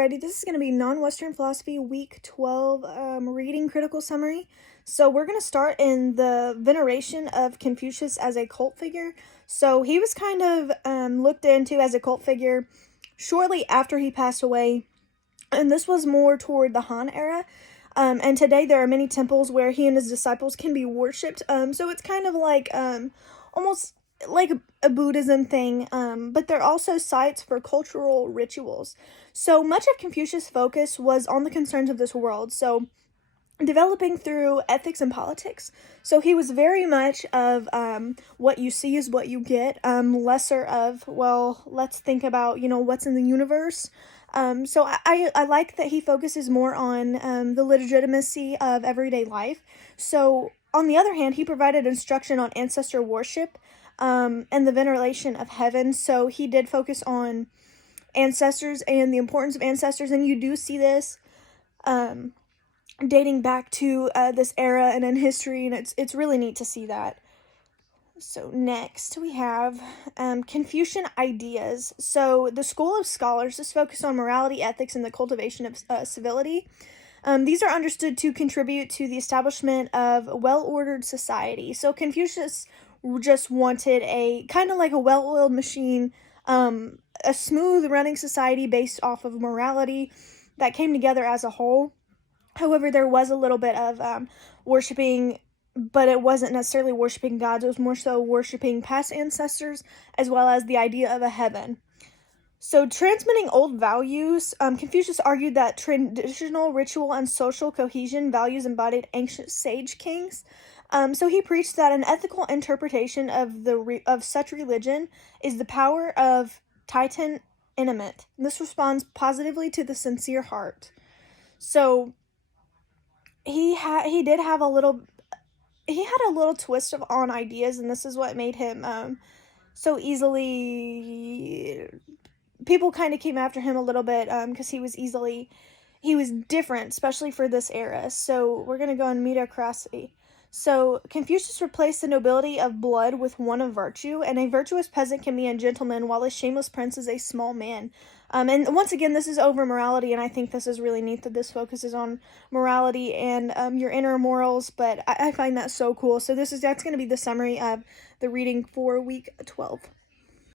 Alrighty, this is going to be Non-Western Philosophy Week 12 reading critical summary. So we're going to start in the veneration of Confucius as a cult figure. So he was kind of looked into as a cult figure shortly after he passed away, and this was more toward the Han era. And today there are many temples where he and his disciples can be worshipped. So it's kind of like almost like a Buddhism thing, but they're also sites for cultural rituals. So much of Confucius' focus was on the concerns of this world, so developing through ethics and politics. So he was very much of what you see is what you get, lesser of, well, let's think about, what's in the universe. So I like that he focuses more on the legitimacy of everyday life. So on the other hand, he provided instruction on ancestor worship, and the veneration of heaven. So he did focus on ancestors and the importance of ancestors, and you do see this dating back to this era and in history, and it's really neat to see that. So next we have Confucian ideas. So the school of scholars is focused on morality, ethics, and the cultivation of civility. These are understood to contribute to the establishment of a well-ordered society. So Confucius just wanted a kind of like a well-oiled machine, a smooth running society based off of morality that came together as a whole. However, there was a little bit of worshiping, but it wasn't necessarily worshiping gods. It was more so worshiping past ancestors, as well as the idea of a heaven. So transmitting old values, Confucius argued that traditional ritual and social cohesion values embodied ancient sage kings. So he preached that an ethical interpretation of such religion is the power of Titan Intimate. This responds positively to the sincere heart. So he had a little twist on ideas, and this is what made him so easily. People kind of came after him a little bit because he was different, especially for this era. So we're gonna go on meritocracy. So Confucius replaced the nobility of blood with one of virtue, and a virtuous peasant can be a gentleman, while a shameless prince is a small man. And once again, this is over morality, and I think this is really neat that this focuses on morality and your inner morals, but I find that so cool. So that's going to be the summary of the reading for week 12.